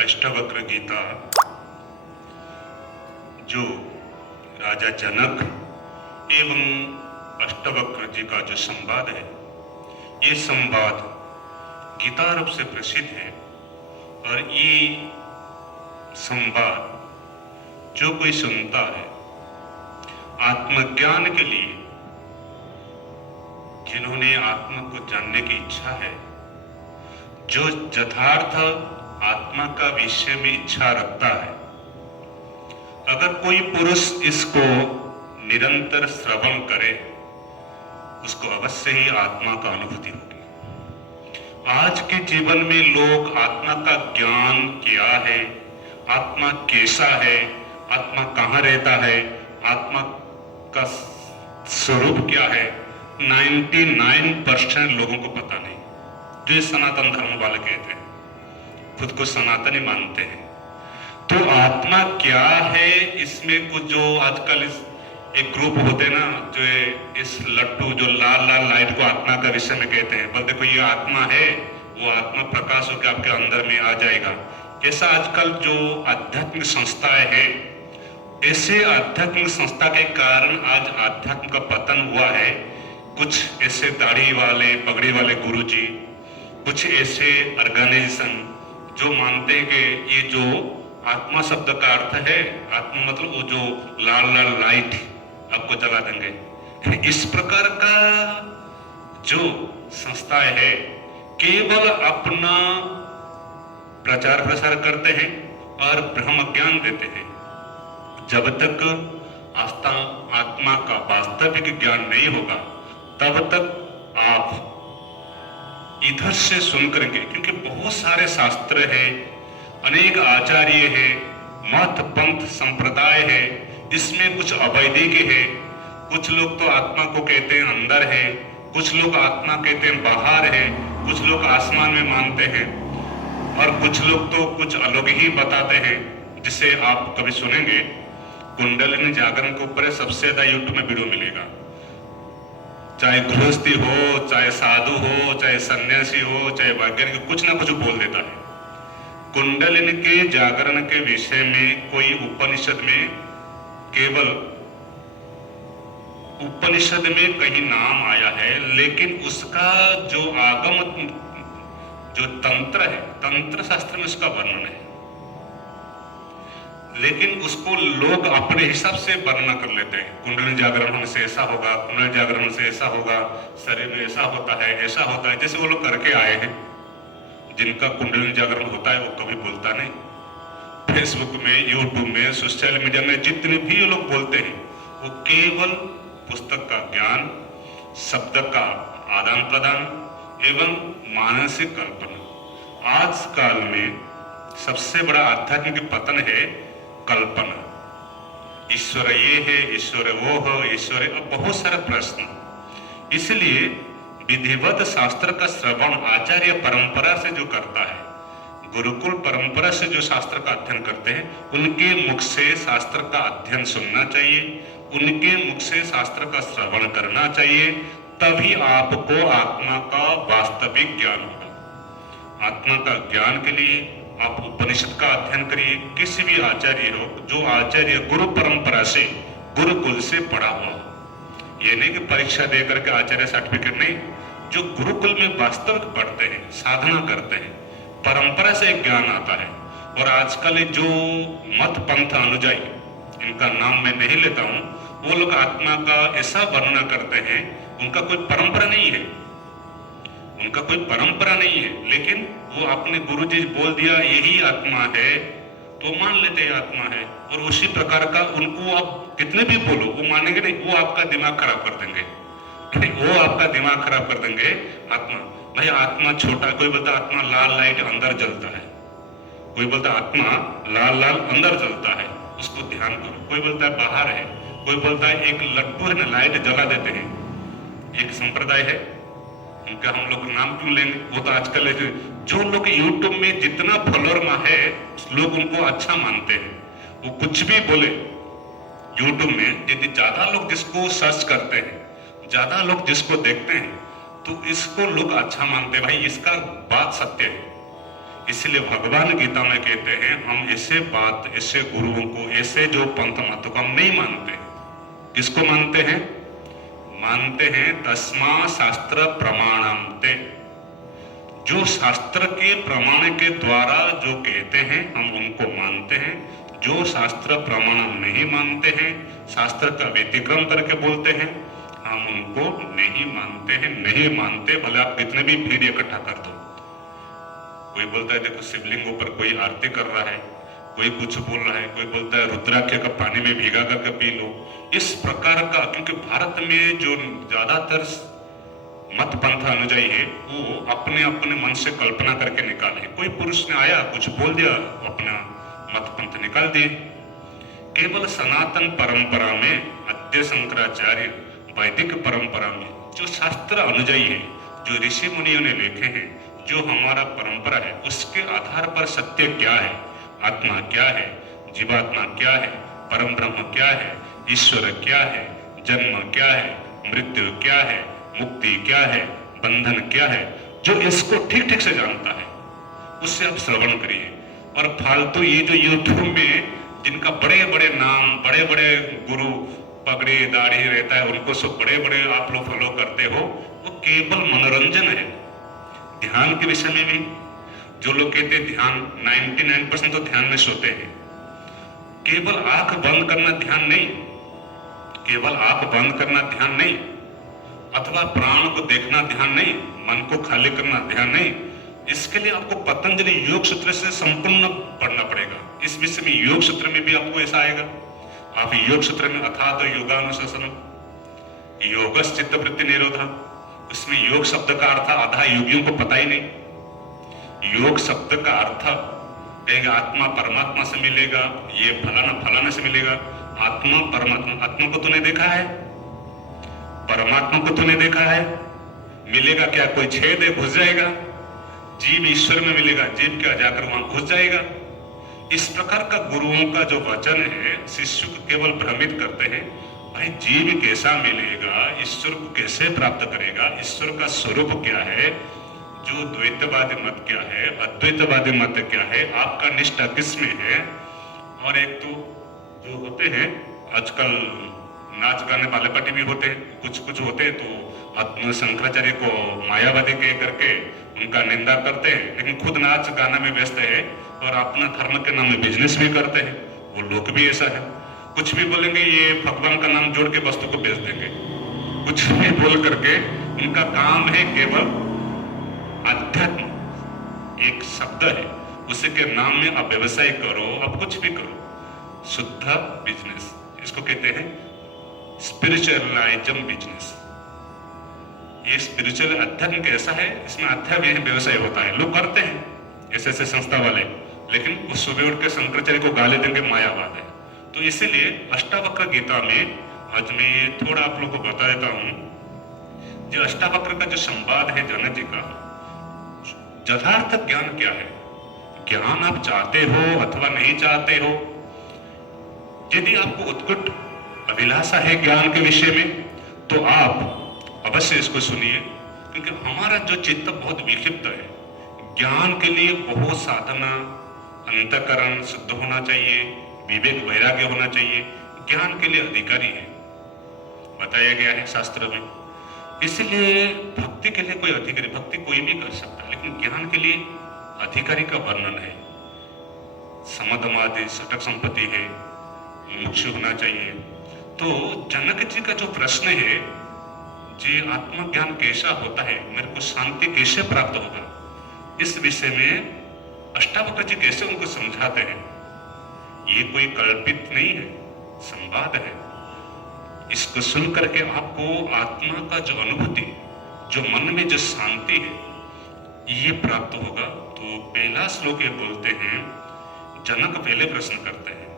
अष्टावक्र गीता जो राजा जनक एवं अष्टावक्र जी का जो संवाद है, ये संवाद गीता रूप से प्रसिद्ध है। और ये संवाद जो कोई सुनता है आत्मज्ञान के लिए, जिन्होंने आत्मा को जानने की इच्छा है, जो यथार्थ आत्मा का विषय में इच्छा रखता है, अगर कोई पुरुष इसको निरंतर श्रवण करे, उसको अवश्य ही आत्मा का अनुभूति होगी। आज के जीवन में लोग आत्मा का ज्ञान क्या है, आत्मा कैसा है, आत्मा कहाँ रहता है, आत्मा का स्वरूप क्या है, 99% लोगों को पता नहीं। जो ये सनातन धर्म वाले कहते हैं, खुद को सनातनी मानते हैं, तो आत्मा क्या है, इसमें कुछ जो आजकल एक ग्रुप होते हैं ना, जो इस लट्टू जो लाल लाल लाइट को आत्मा का विषय में कहते हैं, पर देखो ये आत्मा है, वो आत्मा प्रकाश होकर आपके अंदर में आ जाएगा। ऐसा आजकल जो आध्यात्मिक संस्थाएं है, ऐसे आध्यात्मिक संस्था के कारण आज आध्यात्म का पतन हुआ है। कुछ ऐसे दाढ़ी वाले पगड़ी वाले गुरुजी, कुछ ऐसे ऑर्गेनाइजेशन जो मानते हैं कि ये जो आत्मा शब्द का अर्थ है, आत्मा मतलब वो जो लाल लाल लाइट आपको जला देंगे। इस प्रकार का जो संस्थाएं है, केवल अपना प्रचार प्रसार करते हैं और ब्रह्म ज्ञान देते हैं। जब तक आत्मा का वास्तविक ज्ञान नहीं होगा, तब तक आप इधर से सुन करके, क्योंकि बहुत सारे शास्त्र है, अनेक आचार्य है, मत पंथ संप्रदाय है, इसमें कुछ अवैदिक है। कुछ लोग तो आत्मा को कहते हैं अंदर है, कुछ लोग आत्मा कहते हैं बाहर है, कुछ लोग आसमान में मानते हैं, और कुछ लोग तो कुछ अलग ही बताते हैं। जिसे आप कभी सुनेंगे, कुंडलिनी जागरण के ऊपर सबसे ज्यादा यूट्यूब में वीडियो मिलेगा। चाहे गृहस्थी हो, चाहे साधु हो, चाहे सन्यासी हो, चाहे वैज्ञानिक, कुछ ना कुछ बोल देता है। कुंडलिनी के जागरण के विषय में कोई उपनिषद में, केवल उपनिषद में कहीं नाम आया है, लेकिन उसका जो आगम जो तंत्र है, तंत्र शास्त्र में उसका वर्णन है, लेकिन उसको लोग अपने हिसाब से वर्णन कर लेते हैं। कुंडलिनी जागरण होने से ऐसा होगा, कुंडलिनी जागरण से ऐसा होगा, शरीर में ऐसा होता है, ऐसा होता है, जैसे वो लोग करके आए हैं। जिनका कुंडलिनी जागरण होता है वो कभी बोलता नहीं। फेसबुक में, यूट्यूब में, सोशल मीडिया में जितने भी लोग बोलते हैं, वो केवल पुस्तक का ज्ञान, शब्द का आदान प्रदान एवं मानसिक कल्पना। आज काल में सबसे बड़ा आध्यात्मिक पतन है कल्पना। ईश्वर ये है, ईश्वर वो है, ईश्वर, अब बहुत सारे प्रश्न। इसलिए विधिवत शास्त्र का श्रवण आचार्य परंपरा से जो करता है, गुरुकुल परंपरा से जो शास्त्र का अध्ययन करते हैं, उनके मुख से शास्त्र का अध्ययन सुनना चाहिए, उनके मुख से शास्त्र का श्रवण करना चाहिए, तभी आपको आत्मा का वास्तविक ज्ञान होगा। आत्मा का ज्ञान के लिए आप उपनिषद का अध्ययन करिए। किसी भी आचार्य हो, जो आचार्य गुरु परंपरा से, गुरुकुल से पढ़ा हुआ हो। ये नहीं कि परीक्षा दे करके आचार्य सर्टिफिकेट, नहीं, जो गुरुकुल में वास्तविक पढ़ते हैं, साधना करते हैं, परंपरा से ज्ञान आता है। और आजकल जो मत पंथ अनुयायी, इनका नाम मैं नहीं लेता हूं, वो लोग आत्मा का ऐसा वर्णन करते हैं, उनका कोई परंपरा नहीं है, उनका कोई परंपरा नहीं है, लेकिन वो अपने गुरुजी बोल दिया यही आत्मा है, तो मान लेते हैं आत्मा है। और उसी प्रकार का उनको आप कितने भी बोलो, वो मानेंगे नहीं, वो आपका दिमाग खराब कर देंगे, वो आपका दिमाग खराब कर देंगे। आत्मा, भाई आत्मा छोटा, कोई बोलता आत्मा लाल लाइट अंदर जलता है, कोई बोलता आत्मा लाल लाल अंदर जलता है, उसको ध्यान करो। कोई बोलता है बाहर है, कोई बोलता है एक लट्टू है ना, लाइट जला देते हैं। एक संप्रदाय है, उनका हम लोग नाम क्यों लेंगे, वो तो आजकल जो लोग यूट्यूब में जितना फॉलोअर है, लोग उनको अच्छा मानते हैं। वो कुछ भी बोले यूट्यूब में, यदि ज्यादा लोग जिसको सर्च करते हैं, ज्यादा लोग जिसको देखते हैं, तो इसको लोग अच्छा मानते हैं। भाई इसका बात सत्य है, इसलिए भगवान गीता में कहते हैं हम ऐसे बात, ऐसे गुरुओं को, ऐसे जो पंथ मत को हम नहीं मानते। किसको मानते हैं? मानते हैं तस्मा शास्त्र प्रमाणम ते, जो शास्त्र के प्रमाण के द्वारा जो कहते हैं हम उनको मानते हैं। जो शास्त्र प्रमाण नहीं मानते हैं, शास्त्र का व्यतिक्रम करके बोलते हैं, हम उनको नहीं मानते हैं। नहीं मानते भले आप कितने भी भीड़ इकट्ठा कर दो। कोई बोलता है देखो शिवलिंगों पर कोई आरती कर रहा है, कोई कुछ बोल रहा है, कोई बोलता है रुद्राक्ष का पानी में भीगा करके पी लो। इस प्रकार का, क्योंकि भारत में जो ज्यादातर मत पंथ अनुयायी है वो अपने अपने मन से कल्पना करके निकाले। कोई पुरुष ने आया कुछ बोल दिया, अपना मत पंथ निकाल दिए। केवल सनातन परंपरा में आद्य शंकराचार्य वैदिक परंपरा में जो शास्त्र अनुयायी है, जो ऋषि मुनियों ने लिखे हैं, जो हमारा परंपरा है, उसके आधार पर सत्य क्या है, आत्मा क्या है, जीवात्मा क्या है, परम ब्रह्म क्या है, ईश्वर क्या है, जन्म क्या है, मृत्यु क्या है, मुक्ति क्या है, बंधन क्या है, जो इसको ठीक ठीक से जानता है उससे आप श्रवण करिए। और फालतू ये जो यूट्यूब में जिनका बड़े बड़े नाम, बड़े बड़े गुरु, पगड़ी दाढ़ी रहता है, उनको सब बड़े बड़े आप लोग फॉलो करते हो, वो केवल मनोरंजन है। ध्यान के विषय में भी जो लोग कहते हैं ध्यान, 99% तो ध्यान में सोते हैं। केवल आंख बंद करना ध्यान नहीं, केवल आंख बंद करना ध्यान नहीं, अथवा प्राण को देखना ध्यान नहीं, मन को खाली करना ध्यान नहीं। इसके लिए आपको पतंजलि योग सूत्र से संपूर्ण पढ़ना पड़ेगा। इस विषय में योग सूत्र में भी आपको ऐसा आएगा। आप योग सूत्र में अथात तो योगानुशासन, योगस चित्त वृत्ति निरोधा, उसमें योग शब्द का अर्थ आधा योगियों को पता ही नहीं। योग शब्द का अर्थ कहेगा आत्मा परमात्मा से मिलेगा, ये फलाना फलाना से मिलेगा। आत्मा परमात्मा, आत्मा को तूने देखा है, परमात्मा को तूने देखा है, मिलेगा क्या? कोई छेद है, घुस जाएगा। जीव ईश्वर में मिलेगा, जीव क्या जाकर वहां घुस जाएगा। इस प्रकार का गुरुओं का जो वचन है शिष्य को केवल भ्रमित करते हैं। भाई जीव कैसा मिलेगा, ईश्वर को कैसे प्राप्त करेगा, ईश्वर का स्वरूप क्या है, जो द्वैतवादी मत क्या है, अद्वैतवादी मत क्या है, आपका निष्ठा किसमें है। और एक तो जो होते हैं आजकल नाच गाने वाले पार्टी भी होते हैं, कुछ कुछ होते हैं तो शंकराचार्य को मायावादी कह करके उनका निंदा करते हैं, लेकिन खुद नाच गाना में व्यस्त है और अपना धर्म के नाम में बिजनेस भी करते हैं। वो लोग भी ऐसा है, कुछ भी बोलेंगे ये भगवान का नाम जोड़ के वस्तु को बेच देंगे, कुछ भी बोल करके उनका काम है केवल अध्यात्म। एक शब्द है, उसी के नाम में आप व्यवसाय करो, आप कुछ भी करो, शुद्ध बिजनेस, इसको कहते हैं स्पिरिचुअलिज्म बिजनेस। ये स्पिरिचुअल अध्यात्म कैसा है, इसमें अध्यात्म व्यवसाय होता है, लोग करते हैं ऐसे ऐसे संस्था वाले, लेकिन वो सुबह उठ के शंकराचार्य को गाली देंगे मायावाद है। तो इसीलिए अष्टावक्र गीता में आज मैं ये थोड़ा आप लोगों को बता देता हूं। जो अष्टावक्र का जो संवाद है जनक जी का, यथार्थ ज्ञान क्या है, ज्ञान आप चाहते हो अथवा नहीं चाहते हो, यदि आपको उत्कट अभिलाषा है ज्ञान के विषय में तो आप अवश्य इसको सुनिए, क्योंकि हमारा जो चित्त बहुत विक्षिप्त है। ज्ञान के लिए बहुत साधना, अंतःकरण शुद्ध होना चाहिए, विवेक वैराग्य होना चाहिए। ज्ञान के लिए अधिकारी है, बताया गया है शास्त्र में। इसलिए भक्ति के लिए कोई अधिकारी, भक्ति कोई भी कर सकता है, लेकिन ज्ञान के लिए अधिकारी का वर्णन है। समदमादि सटक संपत्ति है, मोक्ष होना चाहिए। तो जनक जी का जो प्रश्न है, जी आत्मज्ञान कैसा होता है, मेरे को शांति कैसे प्राप्त होगा, इस विषय में अष्टावक्र जी कैसे उनको समझाते हैं। ये कोई कल्पित नहीं है, संवाद है। इसको सुन करके आपको आत्मा का जो अनुभूति, जो मन में जो शांति है, ये प्राप्त होगा। तो पहला श्लोक ये बोलते हैं, जनक पहले प्रश्न करते हैं,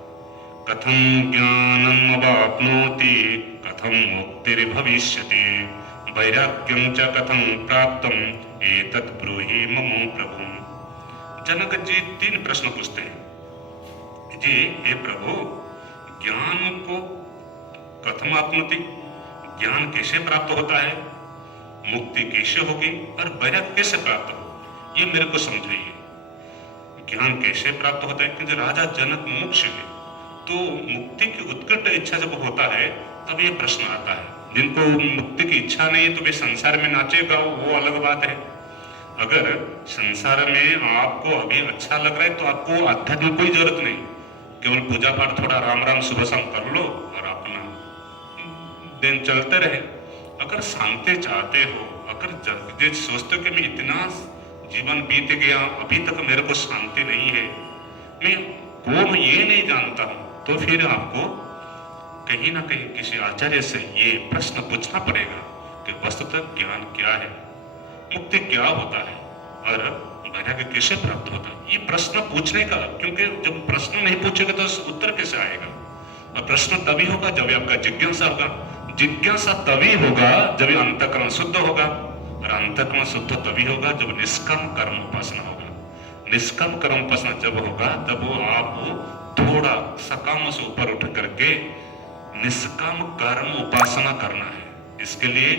कथम ज्ञानम अवाप्नोति कथम मुक्तिर्भविष्यति वैराग्यं च कथम प्राप्तम एतत् ब्रूहि मम प्रभु। जनक जी 3 प्रश्न पूछते हैं, जी हे प्रभु, ज्ञान को कथम आपनोति, ज्ञान कैसे प्राप्त होता है, मुक्ति कैसे होगी और वैराग्य कैसे प्राप्त हो, ये मेरे को समझाइए। ज्ञान कैसे प्राप्त होता है? क्योंकि राजा जनक मुमुक्ष है, तो मुक्ति की उत्कट इच्छा जब होता है तब ये प्रश्न आता है। जिनको मुक्ति की इच्छा नहीं है तो वे संसार में नाचेगा, वो अलग बात है। अगर संसार में आपको अभी अच्छा लग रहा है तो आपको अध्यात्म की कोई जरूरत नहीं, केवल पूजा पाठ थोड़ा राम राम सुबह शाम कर लो और अपना दिन चलते रहे। अगर शांति चाहते हो, अगर जल्दी सोचते हो कि मैं इतना जीवन बीत गया अभी तक मेरे को शांति नहीं है, मैं कौन ये नहीं जानता हूं, तो फिर आपको कहीं ना कहीं किसी आचार्य से ये प्रश्न पूछना पड़ेगा कि वस्तुतः ज्ञान क्या है, मुक्ति क्या होता है और वैराग्य कैसे प्राप्त होता है। ये प्रश्न पूछने का, क्योंकि जब प्रश्न नहीं पूछेगा तो उत्तर कैसे आएगा? और प्रश्न तभी होगा जब आपका जिज्ञासा होगा, जिज्ञासा तभी होगा जब अंतःकरण शुद्ध होगा, और अंतःकरण शुद्ध तभी होगा जब निष्काम कर्म उपासना होगा। निष्काम कर्म उपासना जब होगा तब वो आप थोड़ा सकाम से ऊपर उठ करके निष्काम कर्म उपासना करना है। इसके लिए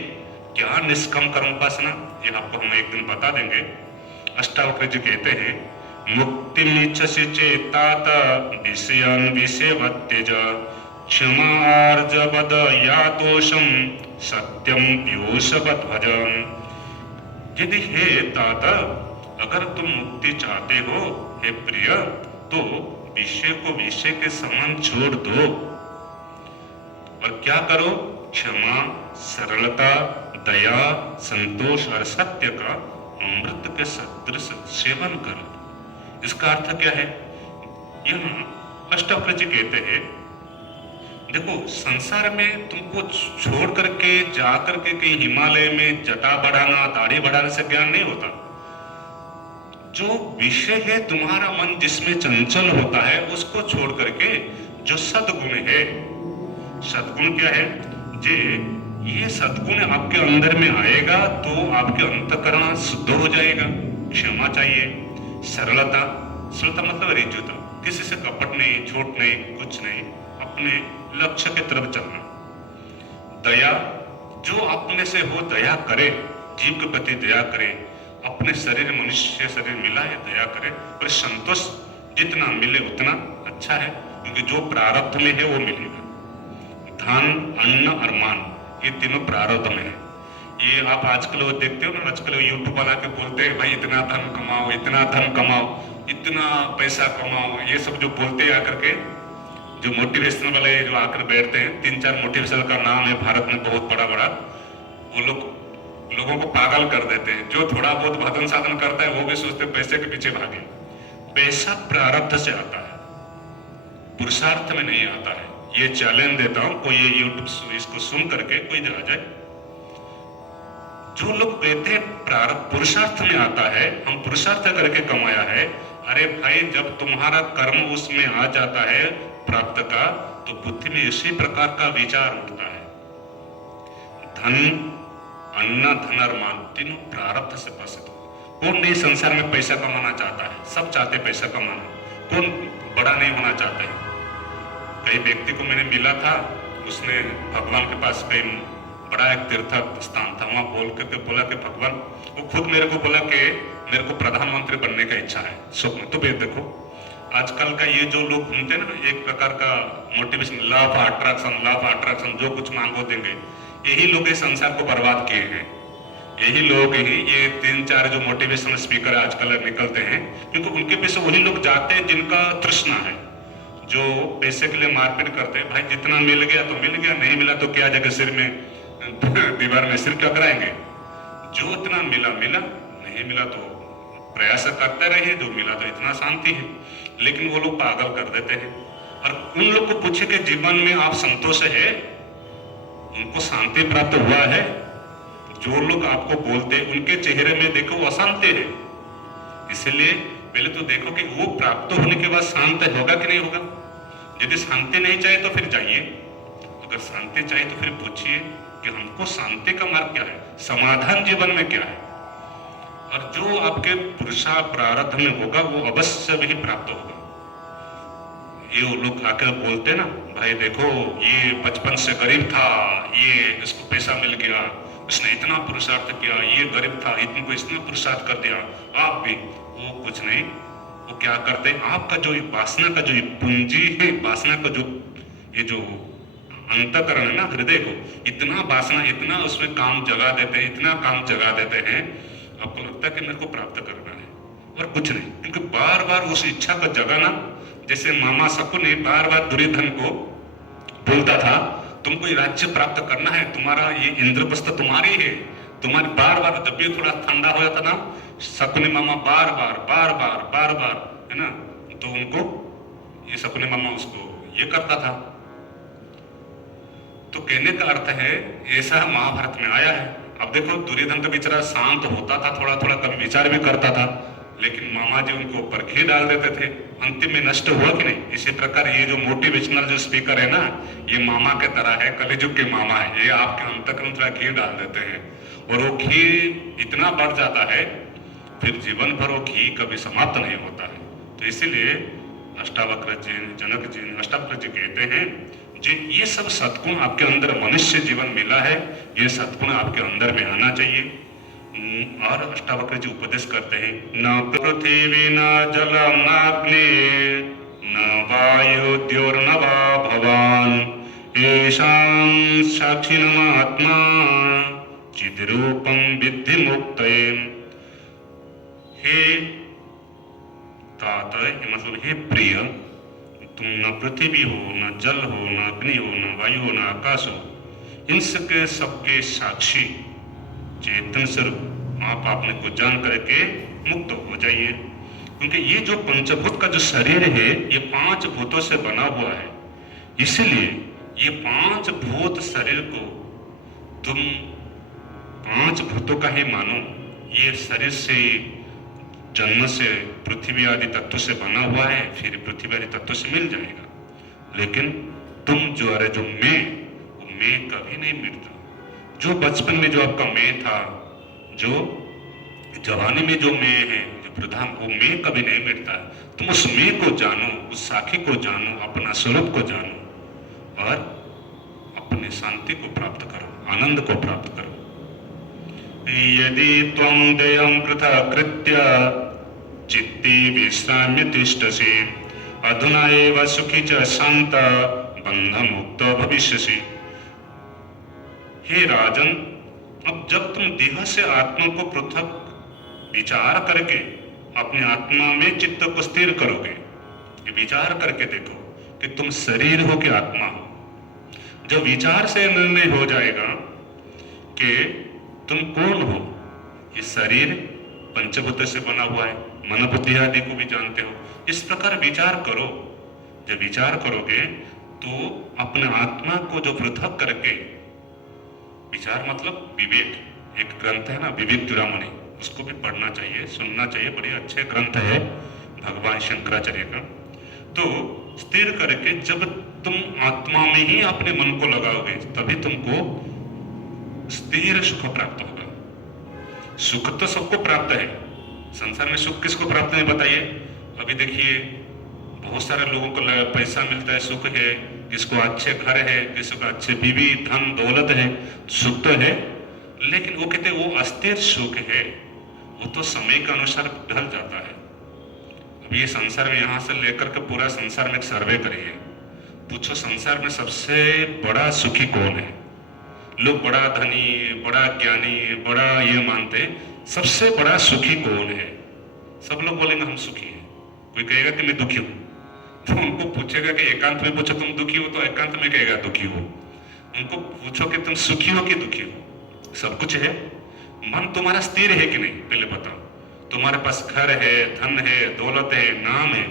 क्या निष्काम कर्म उपासना, ये आपको हम एक दिन बता देंगे। अष्टावक्र जी कहते हैं, मुक्ति इच्छसि चेतात विषयान विषयवत्यज क्षमा आर्जवद या दोषम सत्यम पीयूषवद भजन। यदि हे तात, अगर तुम मुक्ति चाहते हो हे प्रिय, तो विषय को विषय के समान छोड़ दो और क्या करो? क्षमा, सरलता, दया, संतोष और सत्य का अमृत के सदृश सेवन करो। इसका अर्थ क्या है? यहाँ अष्टावक्र जी कहते हैं, देखो संसार में तुमको छोड़ करके जा करके कहीं हिमालय में जटा बढ़ाना, दाढ़ी बढ़ाने से ज्ञान नहीं होता। जो विषय है तुम्हारा मन जिसमें चंचल होता है, उसको छोड़ करके जो सद्गुण है, सद्गुण क्या है? जे ये सद्गुण आपके अंदर में आएगा तो आपके अंतःकरण शुद्ध हो जाएगा। क्षमा चाहिए, सरलता, सरलता मतलब रिजुता, किसी से कपट नहीं, झूठ नहीं, कुछ नहीं, अपने लक्ष्य की तरफ चलना। दया, जो अपने से हो दया करे, जीव के प्रति दया करे, अपने शरीर, मनुष्य शरीर मिला है दया करे। और संतोष, जितना मिले उतना अच्छा है, क्योंकि जो प्रारब्ध में है वो मिलेगा। धन, अन्न और मान, ये तीनों प्रारब्ध में है। ये आप आजकल वो देखते हो ना, आजकल यूट्यूब वाला के बोलते हैं भाई इतना धन कमाओ, इतना धन कमाओ, इतना पैसा कमाओ, ये सब जो बोलते हैं आकर के, जो मोटिवेशनल वाले जो आकर बैठते हैं, 3-4 मोटिवेशनल का नाम है भारत में बहुत बड़ा बड़ा, वो लोग लोगों को पागल कर देते हैं। जो थोड़ा बहुत भजन साधन करता है वो भी सोचते पैसे के पीछे भागे। पैसा प्रारब्ध से आता है, पुरुषार्थ में नहीं आता है। ये चैलेंज देता हूं, कोई ये यूट्यूब इसको सुन करके कोई आ जाए, जो लोग कहते हैं प्रारब्ध पुरुषार्थ में आता है, हम पुरुषार्थ करके कमाया है, अरे भाई जब तुम्हारा कर्म उसमें आ जाता है प्राप्त का, तो बुद्धि में इसी प्रकार का विचार उठता है। धन, अन्न, धन और मान तीनों प्रारब्ध से पासित हो। कौन नहीं संसार में पैसा कमाना चाहता है? सब चाहते पैसा कमाना। कौन बड़ा नहीं होना चाहता है? कई व्यक्ति को मैंने मिला था, उसने भगवान के पास कई बड़ा एक तीर्थ स्थान था, वहां बोल करके बोला कि भगवान, वो खुद मेरे को बोला कि मेरे को प्रधानमंत्री बनने का इच्छा है स्वप्न। तो फिर देखो आजकल का ये जो लोग घूमते हैं ना, एक प्रकार का motivation, law of attraction, law of attraction, जो कुछ मांगो देंगे, यही लोग इस संसार को बर्बाद किए हैं। यही लोग ही, ये 3-4 जो मोटिवेशनल स्पीकर आजकल निकलते हैं, क्योंकि उनके पीछे वही लोग जाते हैं जिनका तृष्णा है, जो पैसे के लिए मारपीट करते हैं। भाई जितना मिल गया तो मिल गया, नहीं मिला तो क्या जगह सिर में दीवार में सिर टकराएंगे। जो इतना मिला मिला, नहीं मिला तो प्रयास करते रहिए, जो मिला तो इतना शांति है। लेकिन वो लोग पागल कर देते हैं। और उन लोग को पूछे कि जीवन में आप संतोष है, उनको शांति प्राप्त हुआ है? जो लोग आपको बोलते हैं उनके चेहरे में देखो वो अशांति है। इसलिए पहले तो देखो कि वो प्राप्त होने के बाद शांत होगा कि नहीं होगा। यदि शांति नहीं चाहिए तो फिर जाइए, अगर शांति चाहिए तो फिर पूछिए कि हमको शांति का मार्ग क्या है, समाधान जीवन में क्या है। और जो आपके पुरुषा प्रारब्ध में होगा वो अवश्य भी प्राप्त होगा। ये लोग आकर बोलते ना, भाई देखो ये बचपन से गरीब था, ये इसको पैसा मिल गया, उसने इतना पुरुषार्थ किया, ये गरीब था, इनको इसने पुरुषार्थ कर दिया, आप भी। वो कुछ नहीं, वो क्या करते हैं, आपका जो वासना का जो पूंजी है, वासना का जो ये जो अंतःकरण है ना, हृदय को इतना वासना, इतना उसमें काम जगा देते हैं, इतना काम जगा देते हैं, आपको लगता है कि मेरे को प्राप्त करना है और कुछ नहीं। क्योंकि बार बार उस इच्छा को जगाना, जैसे मामा शकुनी बार बार दुर्योधन को बोलता था, तुमको ये राज्य प्राप्त करना है, तुम्हारा ये इंद्रप्रस्थ तुम्हारी है, तुम्हारी बार बार जब भी थोड़ा ठंडा हो जाता ना, शकुनी मामा बार बार है ना, तो उनको ये शकुनी मामा उसको ये करता था। तो कहने का अर्थ है ऐसा महाभारत में आया है। अब देखो दुर्योधन तो बेचारा शांत होता था, थोड़ा थोड़ा कभी विचार भी करता था, लेकिन मामा जी उनको ऊपर घी डाल देते थे, अंतिम में नष्ट हुआ कि नहीं। इसी प्रकार ये जो मोटिवेशनल जो स्पीकर है ना, ये मामा के तरह है, कलिजुग के मामा है, ये आपके अंतःकरण में घी डाल देते हैं और वो घी इतना बढ़ जाता है फिर जीवन भर वो घी कभी समाप्त नहीं होता है। तो इसीलिए अष्टावक्र जी, जनक जी, अष्टावक्र जी कहते हैं जी ये सब सद्गुण आपके अंदर मनुष्य जीवन मिला है, ये सद्गुण आपके अंदर में आना चाहिए। और अष्टावक्र जी उपदेश करते हैं, न पृथ्वी न जलम न अग्नि न वायुद्योर्न वा भवान येषां साक्षिणमात्मा चिद्रूपं विद्धि मुक्तये। हे तात, मतलब हे प्रिय, तुम न पृथ्वी हो, न जल हो, न अग्नि हो, न वायु हो, न आकाश हो, इन सबके सबके साक्षी चेतन स्वरूप आप अपने को जान करके मुक्त हो जाइए। क्योंकि ये जो पंचभूत का जो शरीर है ये 5 भूतों से बना हुआ है, इसलिए ये 5 भूत शरीर को तुम 5 भूतों का ही मानो। ये शरीर से जन्म से पृथ्वी आदि तत्व से बना हुआ है, फिर पृथ्वी आदि तत्व से मिल जाएगा, लेकिन तुम जो अरे जो मैं, वो मैं कभी नहीं मिटता। जो बचपन में जो आपका मैं था, जो जवानी में जो मैं है, जो प्रधान, वो मैं कभी नहीं मिटता। तुम उस मैं को जानो, उस साखी को जानो, अपना स्वरूप को जानो और अपने शांति को प्राप्त करो, आनंद को प्राप्त करो। यदि त्वं देयं पृथक्कृत्य चित्ते विश्राम्य तिष्ठसि अधुना एव सुखी च शांत बंधमुक्त भविष्यसि। हे राजन, अब जब तुम देह से आत्मा को पृथक विचार करके अपनी आत्मा में चित्त को स्थिर करोगे, ये विचार करके देखो कि तुम शरीर हो कि आत्मा हो। जब विचार से निर्णय हो जाएगा कि तुम कौन हो, ये शरीर पंचभूत से बना हुआ है, मन बुद्धि आदि को भी जानते हो, इस प्रकार विचार करो। जब विचार करोगे तो अपने आत्मा को जो पृथक करके, विचार मतलब विवेक, एक ग्रंथ है ना विवेक चूड़ामणि, उसको भी पढ़ना चाहिए, सुनना चाहिए, बड़े अच्छे ग्रंथ है भगवान शंकराचार्य का। तो स्थिर करके जब तुम आत्मा में ही अपने मन को लगाओगे तभी तुमको स्थिर सुख प्राप्त होगा। सुख तो सबको प्राप्त है, संसार में सुख किसको प्राप्त नहीं बताइए। अभी देखिए बहुत सारे लोगों को पैसा मिलता है, सुख है, किसको अच्छे घर है, किसी को अच्छे बीवी धन दौलत है, सुख तो है, लेकिन वो कहते हैं वो अस्थिर सुख है, वो तो समय के अनुसार ढल जाता है। अब ये संसार में यहाँ से लेकर के पूरा संसार में एक सर्वे करिए, पूछो संसार में सबसे बड़ा सुखी कौन है। लोग बड़ा धनी, बड़ा ज्ञानी, बड़ा ये मानते, सबसे बड़ा सुखी कौन है। सब लोग बोलेंगे हम सुखी हैं। कोई कहेगा कि मैं दुखी हूं, तो उनको पूछेगा कि एकांत में पूछो तुम दुखी हो, तो एकांत में कहेगा दुखी हो। उनको पूछो कि तुम सुखी हो कि दुखी हो, सब कुछ है। मन तुम्हारा स्थिर है कि नहीं पहले बताओ। तुम्हारे पास घर है, धन है, दौलत है, नाम है,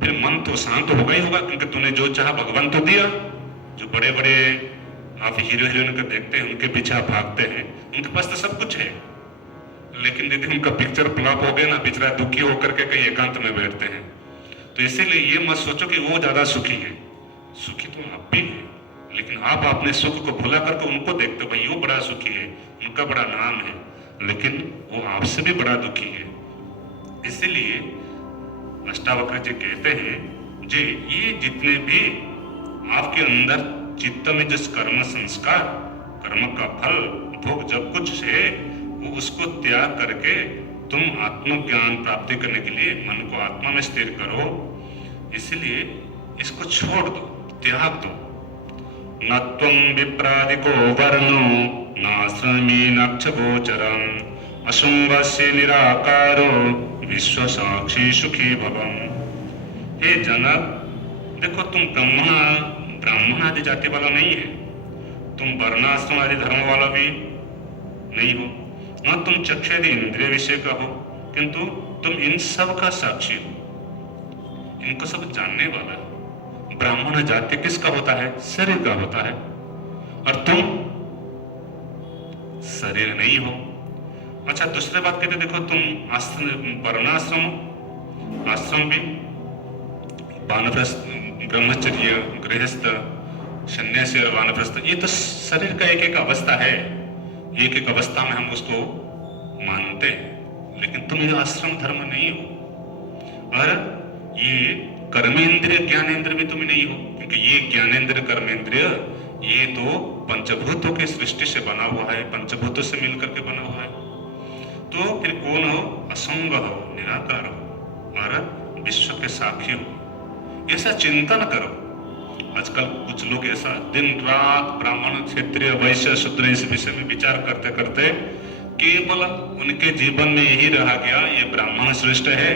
फिर मन तो शांत होगा ही होगा, क्योंकि तूने जो चाहा भगवान तो दिया। जो बड़े बड़े आप हीरो हीरोइन को देखते हैं, उनके पीछे आप भागते हैं, उनके पास तो सब कुछ है, लेकिन यदि उनका पिक्चर फ्लॉप हो गया ना, बेचारा दुखी होकर के कहीं एकांत में बैठते हैं। तो इसीलिए ये मत सोचो कि वो ज्यादा सुखी है, सुखी तो आप भी है, लेकिन आप अपने सुख को भुला करके उनको देखते हो, भाई वो बड़ा सुखी है, उनका बड़ा नाम है, लेकिन वो आपसे भी बड़ा दुखी है। इसीलिए अष्टावक्र जी कहते हैं जी ये जितने भी आपके अंदर चित्त में जिस कर्म संस्कार, कर्म का फल भोग जब कुछ है, वो उसको त्याग करके तुम आत्मज्ञान प्राप्ति करने के लिए मन को आत्मा में स्थिर करो, इसलिए इसको छोड़ दो, त्याग दो। न त्वं विप्रादिको वर्णो नाश्रमी नक्ष गोचरम असुंगस्य निराकारो विश्व साक्षी सुखी भवम। हे जनक, देखो तुम ब्राह्मण आदि जाति वाला नहीं है, तुम वर्णाश्रम आदि धर्म वाला भी नहीं हो, न तुम चक्षुरादि इंद्रिय विषय का हो, किंतु तुम इन सब का साक्षी हो, इनको सब जानने वाला हो। ब्राह्मण जाति किसका होता है? शरीर का होता है, और तुम शरीर नहीं हो। अच्छा, दूसरी बात कहते देखो, तुम आश्रम, वर्णाश्रम आश्रम भी, वानप्रस्थ, ब्रह्मचर्य, गृहस्थ, सन्यासी और वानप्रस्थ, ये तो शरीर का एक एक अवस्था है, एक एक अवस्था में हम उसको मानते हैं, लेकिन तुम ये आश्रम धर्म नहीं हो। और ये कर्मेंद्रिय ज्ञानेंद्रिय भी तुम नहीं हो, क्योंकि ये ज्ञानेंद्रिय कर्मेंद्रिय ये तो पंचभूतों के सृष्टि से बना हुआ है, पंचभूतों से मिलकर के बना हुआ है। तो फिर कौन हो? असंग हो, निराकार हो और विश्व के साक्षी हो। ऐसा चिंतन करो। आजकल कुछ लोग ऐसा दिन रात ब्राह्मण, क्षत्रिय, वैश्य, शूद्र इस विषय में विचार करते करते केवल उनके जीवन में यही रहा गया, ये ब्राह्मण श्रेष्ठ है,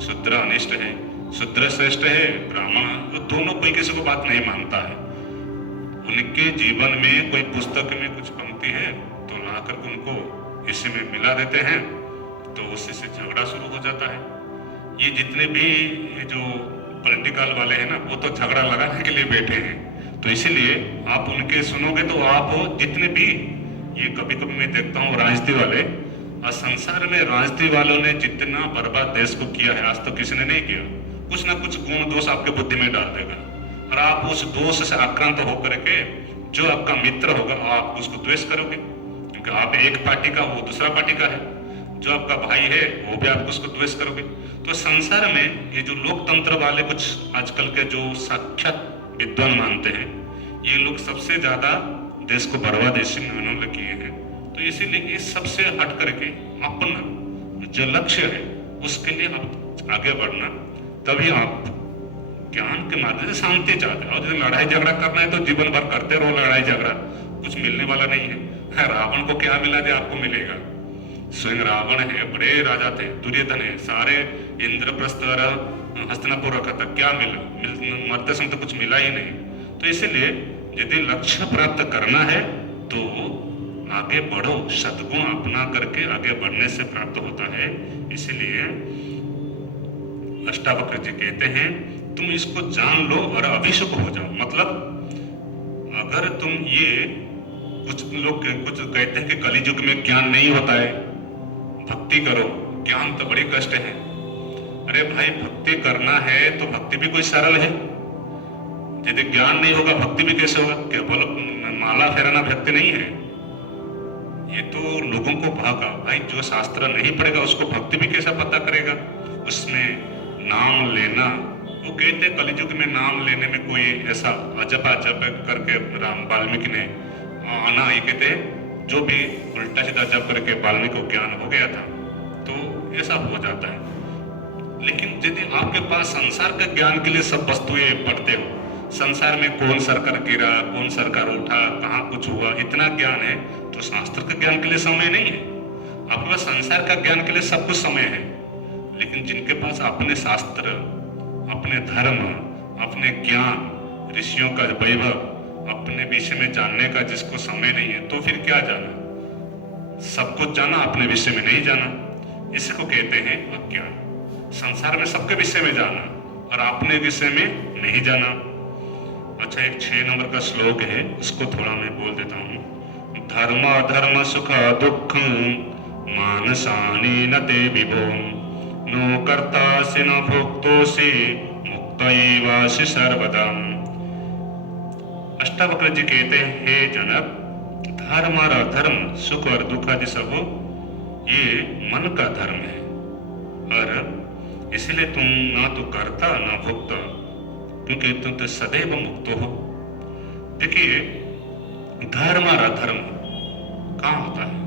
शूद्र अनिष्ट है, शूद्र श्रेष्ठ है, ब्राह्मण, वो दोनों कोई किसी को बात नहीं मानता है। उनके जीवन में कोई पुस्तक में कुछ पंक्ति है तो ला करके उनको इसी में मिला देते हैं, तो उसी से झगड़ा शुरू हो जाता है। ये जितने भी ये जो पॉलिटिकल वाले हैं ना, वो तो झगड़ा लगाने के लिए बैठे हैं। तो इसीलिए आप उनके सुनोगे तो आप जितने भी, ये कभी कभी मैं देखता हूँ राजनीति वाले, और संसार में राजनीति वालों ने जितना बर्बाद देश को किया है, आज तो किसी ने नहीं किया। कुछ ना कुछ गुण दोष आपके बुद्धि में डाल देगा, और आप उस दोष से आक्रांत होकर के जो आपका मित्र होगा आप उसको द्वेष करोगे, क्योंकि आप एक पार्टी का, वो दूसरा पार्टी का है। जो आपका भाई है वो भी आप उसको द्वेष करोगे। तो संसार में ये जो लोकतंत्र वाले कुछ आजकल के जो साक्षात विद्वान मानते हैं, ये लोग सबसे ज्यादा देश को बर्बाद इसी में उन्होंने किए हैं। तो इसीलिए इस सबसे हट करके अपना जो लक्ष्य है उसके लिए आप आगे बढ़ना, तभी आप ज्ञान के माध्यम से शांति चाहते हैं। और यदि लड़ाई झगड़ा करना है तो जीवन भर करते रहो लड़ाई झगड़ा, कुछ मिलने वाला नहीं है। रावण को क्या मिला जो आपको मिलेगा? स्वयं रावण है, बड़े राजा थे, दुर्योधन है, सारे इंद्रप्रस्थ और हस्तिनापुर रखा था, क्या मिला? मरते समय तो कुछ मिला ही नहीं। तो इसीलिए यदि लक्ष्य प्राप्त करना है तो आगे बढ़ो, सद्गुण अपना करके आगे बढ़ने से प्राप्त होता है। इसीलिए अष्टावक्र जी कहते हैं तुम इसको जान लो और अभिषेक हो जाओ। मतलब अगर तुम ये, कुछ लोग कुछ कहते हैं कि कलियुग में ज्ञान नहीं होता है, भक्ति करो, ज्ञान तो बड़ी कष्ट है। अरे भाई, भक्ति करना है तो भक्ति भी कोई सरल है। यदि ज्ञान नहीं होगा भक्ति भी कैसे होगा? केवल माला फेराना भक्ति नहीं है। ये तो लोगों को भागा भाई, जो शास्त्र नहीं पढ़ेगा उसको भक्ति भी कैसा पता करेगा? उसमें नाम लेना, वो कहते कलियुग में नाम लेने में कोई ऐसा अजब अजब करके राम वाल्मीकि ने आना, ये कहते हैं जो भी उल्टा सीधा जब करके वाल्मीकि को ज्ञान हो गया था, तो ऐसा हो जाता है। लेकिन यदि आपके पास संसार के ज्ञान के लिए सब वस्तुएं पढ़ते हो, संसार में कौन सरकार गिरा, कौन सरकार उठा, कहाँ कुछ हुआ, इतना ज्ञान है, तो शास्त्र के ज्ञान के लिए समय नहीं है। आपके पास संसार का ज्ञान के लिए सब कुछ समय है। लेकिन जिनके पास अपने शास्त्र, अपने धर्म, अपने ज्ञान, ऋषियों का वैभव, अपने विषय में जानने का जिसको समय नहीं है, तो फिर क्या जाना? सब कुछ जाना, अपने विषय में नहीं जाना, इसको कहते हैं अज्ञान। संसार में सबके विषय में जाना और अपने विषय में नहीं जाना। अच्छा, एक 6 नंबर का श्लोक है, उसको थोड़ा मैं बोल देता हूँ। धर्म अधर्म सुख दुख मानसानि न ते विभो, नो कर्तासि न भोक्तोसि मुक्त एवासि सर्वदा। अष्टावक्र जी कहते हैं, हे जनक, धर्म और अधर्म, सुख और दुख आदि सब ये मन का धर्म है, और इसलिए तुम ना तो कर्ता ना भोक्ता, क्योंकि तुम तो सदैव मुक्त हो। देखिए, धर्म और अधर्म कहाँ होता है?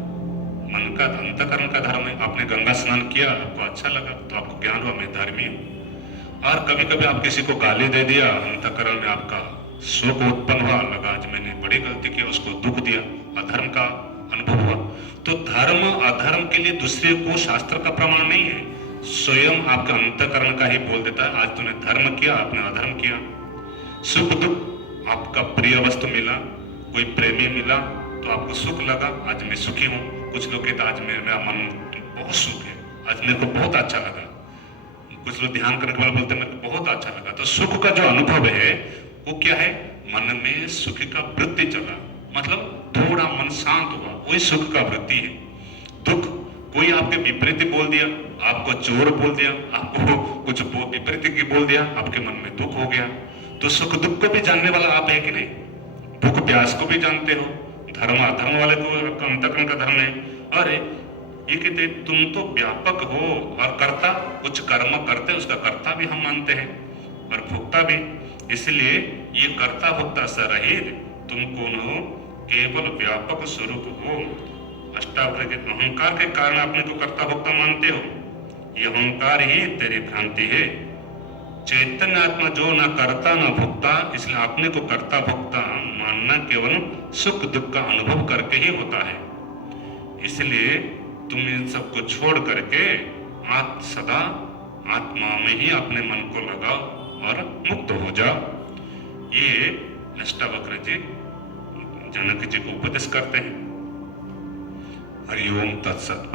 मन का अंतकरण का धर्म है। आपने गंगा स्नान किया, आपको अच्छा लगा तो आपको ज्ञान हुआ मैं धर्मी हूं। और कभी कभी आप किसी को गाली दे दिया, अंतकरण में आपका शोक उत्पन्न हुआ, लगा आज मैंने बड़ी गलती की, उसको दुख दिया, अधर्म का अनुभव हुआ। तो धर्म अधर्म के लिए दूसरे को शास्त्र का प्रमाण नहीं है, स्वयं आपका अंतकरण का ही बोल देता है आज तूने धर्म किया, आपने अधर्म किया। सुख दुख, आपका प्रिय वस्तु मिला, कोई प्रेमी मिला तो आपको सुख लगा, आज मैं सुखी हूँ। कुछ लोग कहते आज मेरा मन बहुत सुख है, आज मेरे को बहुत अच्छा लगा। कुछ लोग ध्यान करने के बाद बोलते मेरे को बहुत अच्छा लगा। तो सुख का जो अनुभव है वो क्या है, मन में सुख का वृत्ति चला, मतलब थोड़ा मन शांत हुआ, वही सुख का वृत्ति है। दुख, कोई आपके विपरीत बोल दिया, आपको चोर बोल दिया, आपको कुछ विपरीत बोल दिया, आपके मन में दुख हो गया। तो सुख दुख को भी जानने वाला आप है कि नहीं, भूख प्यास को भी जानते हो, धर्म अधर्म वाले को अंतकरण का धर्म है। और ये कहते तुम तो व्यापक हो और कर्ता, कुछ कर्म करते उसका कर्ता भी हम मानते हैं और भोक्ता भी। इसलिए ये कर्ता भोक्ता से रहित तुम कौन हो, केवल व्यापक स्वरूप हो। अष्टावक्र के अहंकार के कारण अपने को कर्ता भोक्ता मानते हो, ये अहंकार ही तेरी भ्रांति है। चैतन्य आत्मा जो ना करता ना भोक्ता, इसलिए अपने को कर्ता भोक्ता मानना केवल सुख दुख का अनुभव करके ही होता है। इसलिए तुम इन सबको छोड़ करके सदा आत्मा में ही अपने मन को लगाओ और मुक्त हो जाओ। ये अष्टावक्र जी जनक जी को उपदेश करते हैं। हरि ओम तत्सत।